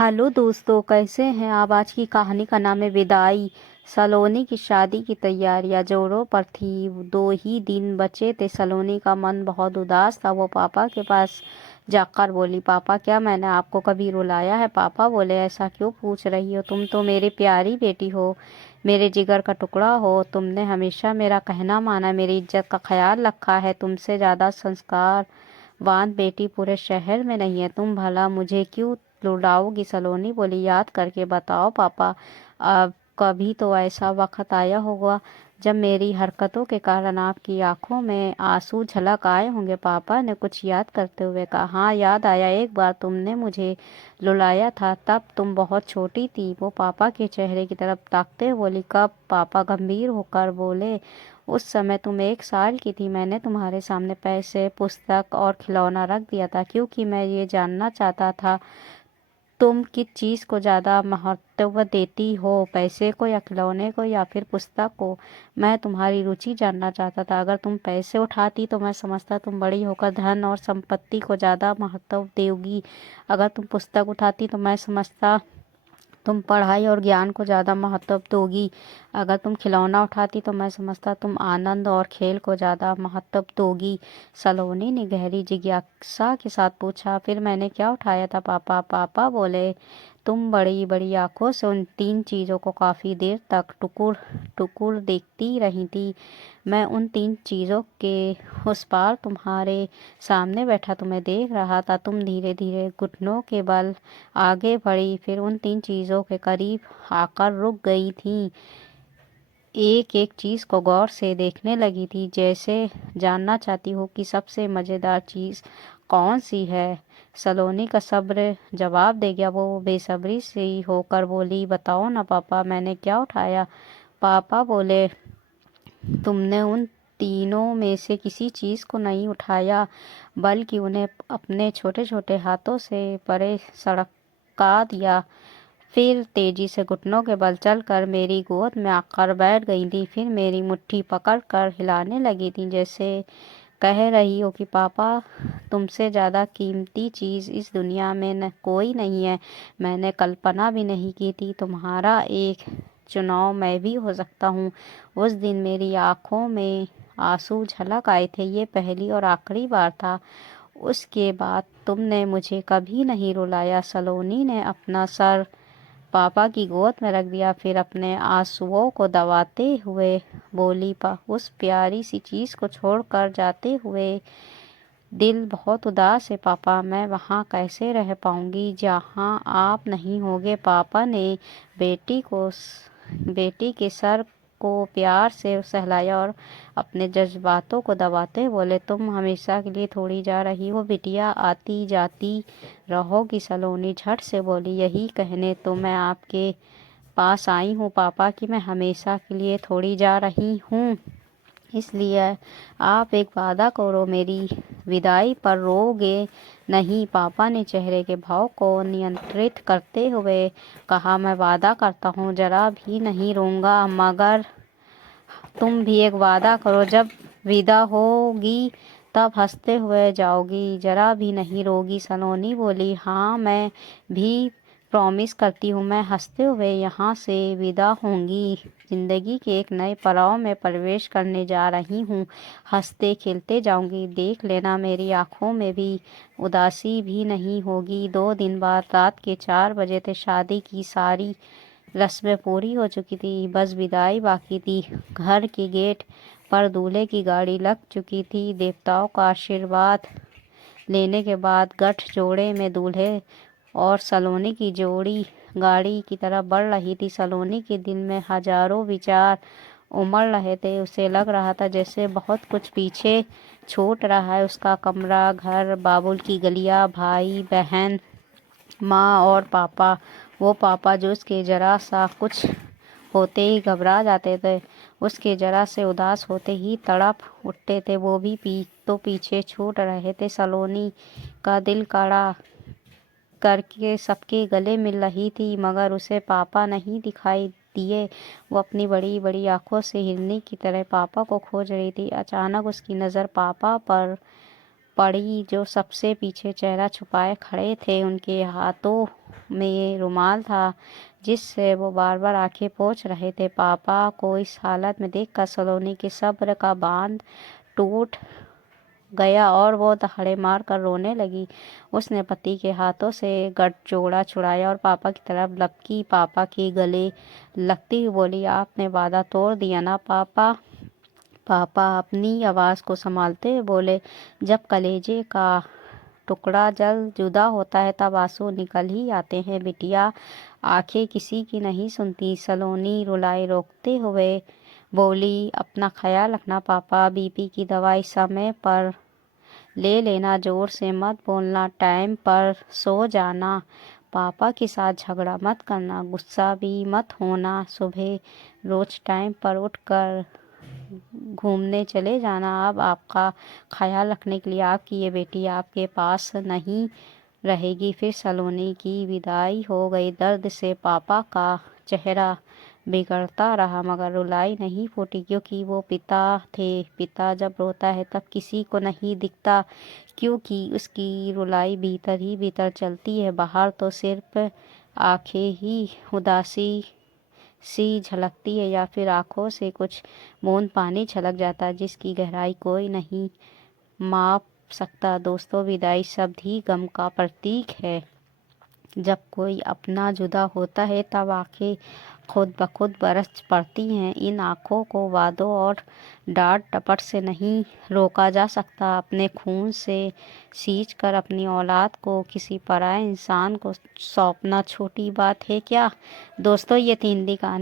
Hello दोस्तों, कैसे हैं आप। आज की कहानी का नाम है विदाई। सलोनी की शादी की तैयारियां जोरों पर थी। 2 ही दिन बचे थे। सलोनी का मन बहुत उदास था। वो पापा के पास जाकर बोली, पापा क्या मैंने आपको कभी रुलाया है। पापा बोले, ऐसा क्यों पूछ रही हो, तुम तो मेरी प्यारी बेटी हो, मेरे जिगर का टुकड़ा हो। तुमने हमेशा मेरा कहना माना, मेरी इज्जत का ख्याल रखा है। तुमसे ज़्यादा संस्कारवान बेटी पूरे शहर में नहीं है। तुम भला मुझे क्यों लुढ़ाओगी। सलोनी बोली, याद करके बताओ पापा, अब कभी तो ऐसा वक्त आया होगा जब मेरी हरकतों के कारण आपकी आंखों में आंसू झलक आए होंगे। पापा ने कुछ याद करते हुए कहा, हाँ याद आया, एक बार तुमने मुझे लुलाया था, तब तुम बहुत छोटी थी। वो पापा के चेहरे की तरफ ताकते हुए बोली, कब। पापा गंभीर होकर बोले, उस समय तुम 1 साल की थी। मैंने तुम्हारे सामने पैसे, पुस्तक और खिलौना रख दिया था, क्योंकि मैं ये जानना चाहता था तुम किस चीज़ को ज़्यादा महत्व देती हो, पैसे को या खिलौने को या फिर पुस्तक को। मैं तुम्हारी रुचि जानना चाहता था। अगर तुम पैसे उठाती तो मैं समझता तुम बड़ी होकर धन और संपत्ति को ज़्यादा महत्व दोगी। अगर तुम पुस्तक उठाती तो मैं समझता तुम पढ़ाई और ज्ञान को ज़्यादा महत्व दोगी। अगर तुम खिलौना उठाती तो मैं समझता तुम आनंद और खेल को ज़्यादा महत्व दोगी। सलोनी ने गहरी जिज्ञासा के साथ पूछा, फिर मैंने क्या उठाया था पापा। पापा बोले, तुम बड़ी बड़ी आंखों से उन 3 चीज़ों को काफ़ी देर तक टुकुर टुकुर देखती रही थी। मैं उन 3 चीज़ों के उस पार तुम्हारे सामने बैठा तुम्हें देख रहा था। तुम धीरे धीरे घुटनों के बल आगे बढ़ी, फिर उन 3 चीज़ों के करीब आकर रुक गई थी। एक एक चीज़ को गौर से देखने लगी थी, जैसे जानना चाहती हो कि सबसे मज़ेदार चीज़ कौन सी है। सलोनी का सब्र जवाब दे गया। वो बेसब्री से होकर बोली, बताओ ना पापा, मैंने क्या उठाया। पापा बोले, तुमने उन तीनों में से किसी चीज़ को नहीं उठाया, बल्कि उन्हें अपने छोटे छोटे हाथों से परे सड़का दिया। फिर तेजी से घुटनों के बल चलकर मेरी गोद में आकर बैठ गई थी। फिर मेरी मुट्ठी पकड़कर हिलाने लगी थी, जैसे कह रही हो कि पापा, तुमसे ज़्यादा कीमती चीज़ इस दुनिया में न कोई नहीं है। मैंने कल्पना भी नहीं की थी तुम्हारा एक चुनाव मैं भी हो सकता हूँ। उस दिन मेरी आंखों में आंसू झलक आए थे। ये पहली और आखिरी बार था। उसके बाद तुमने मुझे कभी नहीं रुलाया। सलोनी ने अपना सर पापा की गोद में रख दिया, फिर अपने आंसुओं को दबाते हुए बोली, उस प्यारी सी चीज़ को छोड़कर जाते हुए दिल बहुत उदास है पापा। मैं वहाँ कैसे रह पाऊंगी जहाँ आप नहीं होगे। पापा ने बेटी को बेटी के सर को प्यार से सहलाया और अपने जज्बातों को दबाते बोले, तुम हमेशा के लिए थोड़ी जा रही हो बिटिया, आती जाती रहोगी। सलोनी झट से बोली, यही कहने तो मैं आपके पास आई हूँ पापा, कि मैं हमेशा के लिए थोड़ी जा रही हूँ। इसलिए आप एक वादा करो, मेरी विदाई पर रोगे नहीं। पापा ने चेहरे के भाव को नियंत्रित करते हुए कहा, मैं वादा करता हूँ, जरा भी नहीं रोऊंगा। मगर तुम भी एक वादा करो, जब विदा होगी तब हंसते हुए जाओगी, जरा भी नहीं रोगी। सलोनी बोली, हाँ मैं भी प्रॉमिस करती हूँ, मैं हंसते हुए यहाँ से विदा होंगी। जिंदगी के एक नए पड़ाव में प्रवेश करने जा रही हूँ। हंसते खेलते जाऊंगी। देख लेना, मेरी आंखों में भी उदासी भी नहीं होगी। 2 दिन बाद रात के 4 बजे थे। शादी की सारी रस्में पूरी हो चुकी थी, बस विदाई बाकी थी। घर के गेट पर दूल्हे की गाड़ी लग चुकी थी। देवताओं का आशीर्वाद लेने के बाद गठजोड़े में दूल्हे और सलोनी की जोड़ी गाड़ी की तरफ बढ़ रही थी। सलोनी के दिल में हजारों विचार उमड़ रहे थे। उसे लग रहा था जैसे बहुत कुछ पीछे छूट रहा है। उसका कमरा, घर, बाबुल की गलियां, भाई बहन, माँ और पापा। वो पापा जो उसके जरा सा कुछ होते ही घबरा जाते थे, उसके जरा से उदास होते ही तड़प उठते थे, वो भी पीछे छूट रहे थे। सलोनी का दिल कड़ा करके सबके गले मिल रही थी, मगर उसे पापा नहीं दिखाई दिए। वो अपनी बड़ी बड़ी आंखों से हिरनी की तरह पापा को खोज रही थी। अचानक उसकी नज़र पापा पर पड़ी, जो सबसे पीछे चेहरा छुपाए खड़े थे। उनके हाथों में रुमाल था जिससे वो बार बार आंखें पोंछ रहे थे। पापा को इस हालत में देखकर सलोनी के सब्र का बांध टूट गया और वो दहाड़े मार कर रोने लगी। उसने पति के हाथों से गठजोड़ा छुड़ाया और पापा की तरफ लपकी, पापा के गले लगती हुई बोली, आपने वादा तोड़ दिया ना पापा। पापा अपनी आवाज़ को संभालते हुए बोले, जब कलेजे का टुकड़ा जल जुदा होता है तब आंसू निकल ही आते हैं बिटिया, आंखें किसी की नहीं सुनती। सलोनी रुलाई रोकते हुए बोली, अपना ख्याल रखना पापा, बीपी की दवाई समय पर ले लेना, जोर से मत बोलना, टाइम पर सो जाना, पापा के साथ झगड़ा मत करना, गुस्सा भी मत होना, सुबह रोज टाइम पर उठकर घूमने चले जाना। अब आपका ख्याल रखने के लिए आपकी ये बेटी आपके पास नहीं रहेगी। फिर सलोनी की विदाई हो गई। दर्द से पापा का चेहरा बिगड़ता रहा मगर रुलाई नहीं फूटी, क्योंकि वो पिता थे। पिता जब रोता है तब किसी को नहीं दिखता, क्योंकि उसकी रुलाई भीतर ही भीतर चलती है, बाहर तो सिर्फ आंखें ही उदासी सी झलकती है या फिर आंखों से कुछ बूंद पानी छलक जाता है जिसकी गहराई कोई नहीं माप सकता। दोस्तों, विदाई शब्द ही गम का प्रतीक है। जब कोई अपना जुदा होता है तब आंखें खुद ब खुद बरस पड़ती हैं। इन आंखों को वादों और डांट डपट से नहीं रोका जा सकता। अपने खून से सींच कर अपनी औलाद को किसी पराये इंसान को सौंपना छोटी बात है क्या। दोस्तों, ये थी हिंदी कहानी।